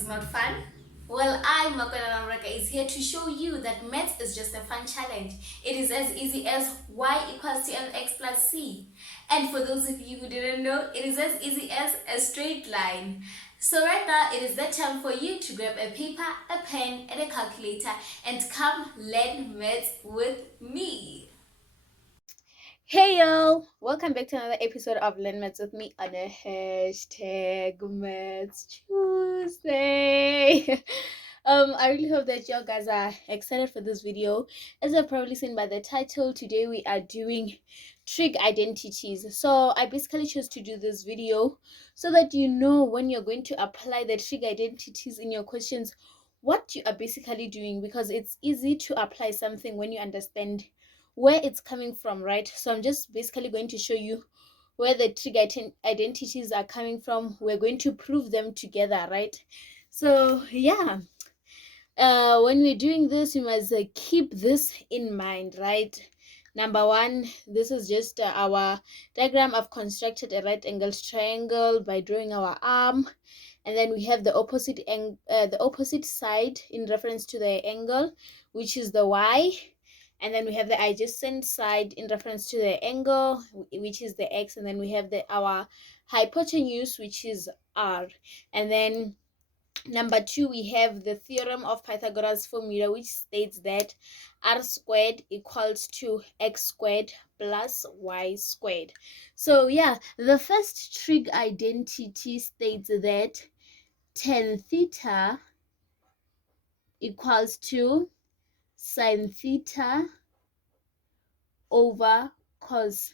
is not fun? Well, I, Makwana Namraka, is here to show you that maths is just a fun challenge. It is as easy as y equals to mx plus c. And for those of you who didn't know, it is as easy as a straight line. So right now, it is the time for you to grab a paper, a pen, and a calculator and come learn maths with me. Hey y'all, welcome back to another episode of Learn Maths with me on a hashtag Maths Tuesday. I really hope that y'all guys are excited for this video. As I've probably seen by the title, today we are doing trig identities. So I basically chose to do this video so that you know when you're going to apply the trig identities in your questions, what you are basically doing, because it's easy to apply something when you understand where it's coming from, right? So I'm just basically going to show you where the trig identities are coming from. We're going to prove them together, right? So yeah, when we're doing this, you must keep this in mind, right? Number one, this is just our diagram. I've constructed a right angled triangle by drawing our arm, and then we have the opposite side in reference to the angle, which is the y, and then we have the adjacent side in reference to the angle, which is the x, and then we have our hypotenuse, which is r. And then number two, we have the theorem of Pythagoras formula, which states that r squared equals to x squared plus y squared. So yeah, the first trig identity states that tan theta equals to sine theta over cos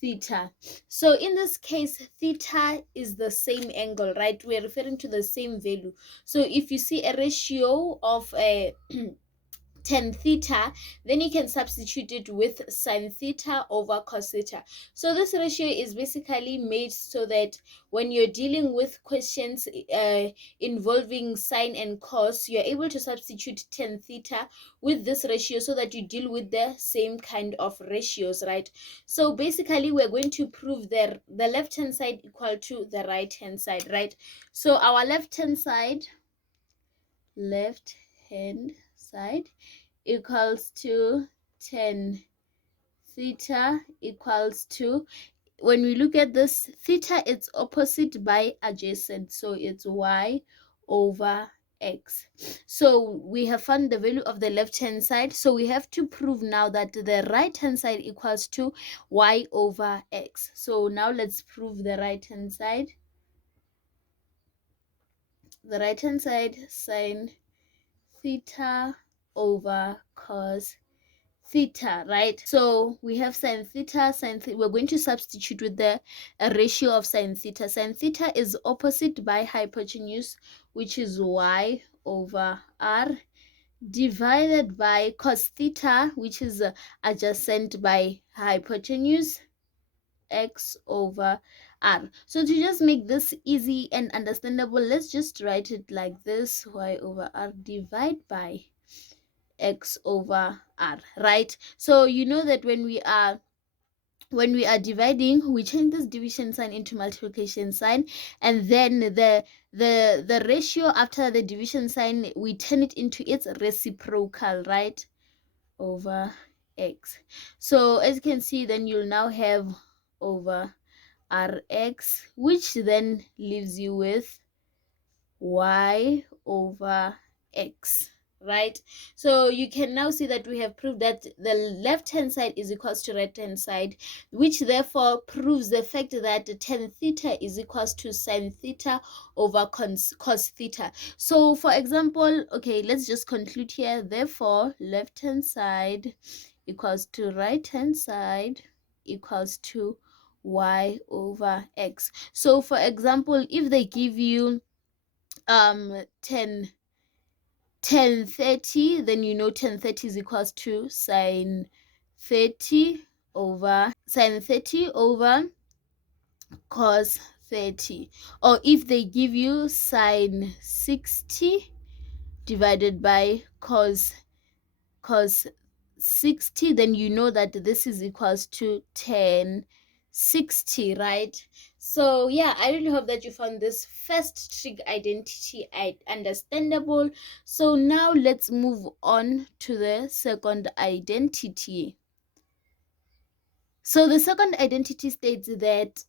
theta. So in this case, theta is the same angle, right? We're referring to the same value. So if you see a ratio of a tan theta, then you can substitute it with sine theta over cos theta. So this ratio is basically made so that when you're dealing with questions involving sine and cos, you're able to substitute tan theta with this ratio so that you deal with the same kind of ratios, right? So basically we're going to prove the left hand side equal to the right hand side, right? So our left hand side equals to tan theta equals to, when we look at this, theta it's opposite by adjacent, so it's y over x. So we have found the value of the left hand side, so we have to prove now that the right hand side equals to y over x. So now let's prove the right hand side. The right hand side, sine theta over cos theta, right? So we have sine theta, we're going to substitute with the ratio of sine theta. Sine theta is opposite by hypotenuse, which is y over r, divided by cos theta, which is adjacent by hypotenuse, x over r. So to just make this easy and understandable, let's just write it like this: y over r divided by x over r, right? So you know that when we are dividing, we change this division sign into multiplication sign, and then the ratio after the division sign, we turn it into its reciprocal, right, over x. So as you can see, then you'll now have over rx, which then leaves you with y over x, right? So you can now see that we have proved that the left hand side is equals to right hand side, which therefore proves the fact that tan theta is equals to sine theta over cos theta. So for example, okay, let's just conclude here. Therefore left hand side equals to right hand side equals to y over x. So for example, if they give you 10 30, then you know 1030 is equals to sine 30 over cos 30. Or if they give you sine 60 divided by cos 60, then you know that this is equals to tan 60, right? So yeah, I really hope that you found this first trig identity understandable. So now let's move on to the second identity. So the second identity states that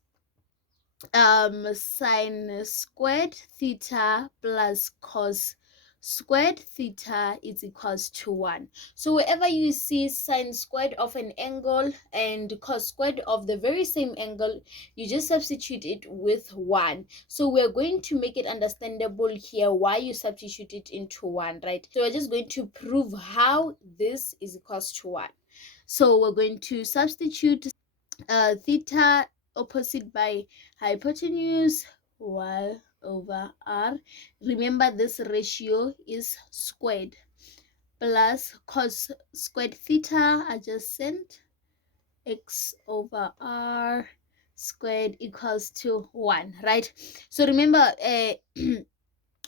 sine squared theta plus cos squared theta is equals to 1. So wherever you see sine squared of an angle and cos squared of the very same angle, you just substitute it with 1. So we're going to make it understandable here why you substitute it into 1, right? So we're just going to prove how this is equals to 1. So we're going to substitute theta opposite by hypotenuse y over r. Remember, this ratio is squared, plus cos squared theta adjacent x over r squared equals to 1, right? So remember,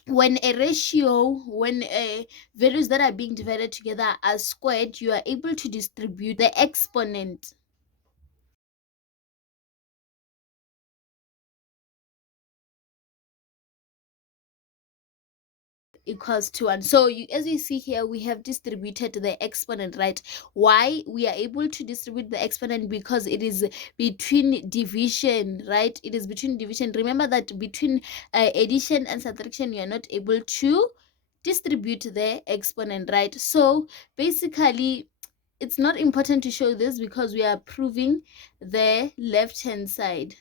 when values that are being divided together are squared, you are able to distribute the exponent equals to 1. So as you see here, we have distributed the exponent, right? Why we are able to distribute the exponent? Because it is between division, right? It is between division. Remember that between addition and subtraction, you are not able to distribute the exponent, right? So basically, it's not important to show this because we are proving the left hand side.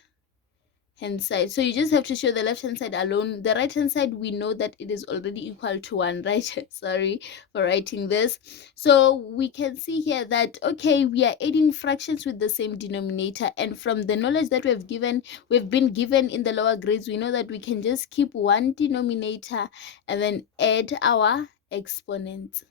So you just have to show the left hand side alone. The right hand side, we know that it is already equal to 1, right? Sorry for writing this. So we can see here that, okay, we are adding fractions with the same denominator, and from the knowledge that we've been given in the lower grades, we know that we can just keep one denominator and then add our exponents.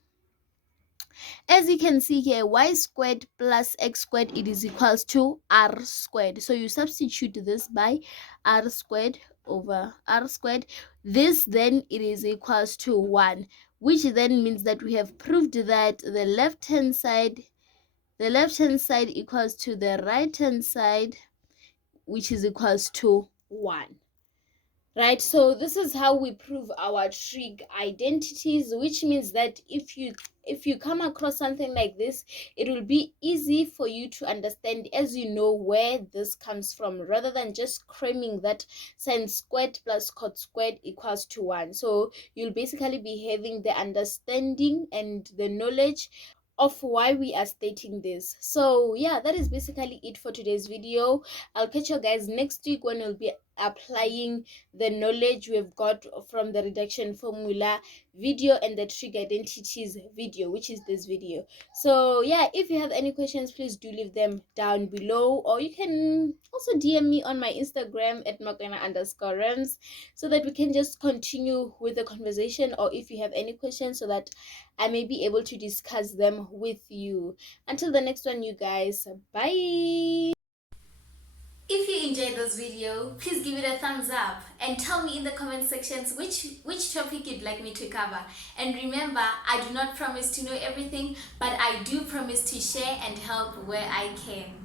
As you can see here, y squared plus x squared, it is equals to r squared. So you substitute this by r squared over r squared. This then it is equals to 1, which then means that we have proved that the left hand side equals to the right hand side, which is equals to 1. Right, so this is how we prove our trig identities, which means that if you come across something like this, it will be easy for you to understand, as you know where this comes from, rather than just cramming that sine squared plus cot squared equals to 1. So you'll basically be having the understanding and the knowledge of why we are stating this. So yeah, that is basically it for today's video. I'll catch you guys next week when we'll be applying the knowledge we've got from the reduction formula video and the trig identities video, which is this video. So yeah, if you have any questions, please do leave them down below, or you can also DM me on my Instagram at @makena_rems, so that we can just continue with the conversation, or if you have any questions, so that I may be able to discuss them with you. Until the next one, you guys, bye. If you enjoyed this video, please give it a thumbs up and tell me in the comment sections which topic you'd like me to cover. And remember, I do not promise to know everything, but I do promise to share and help where I can.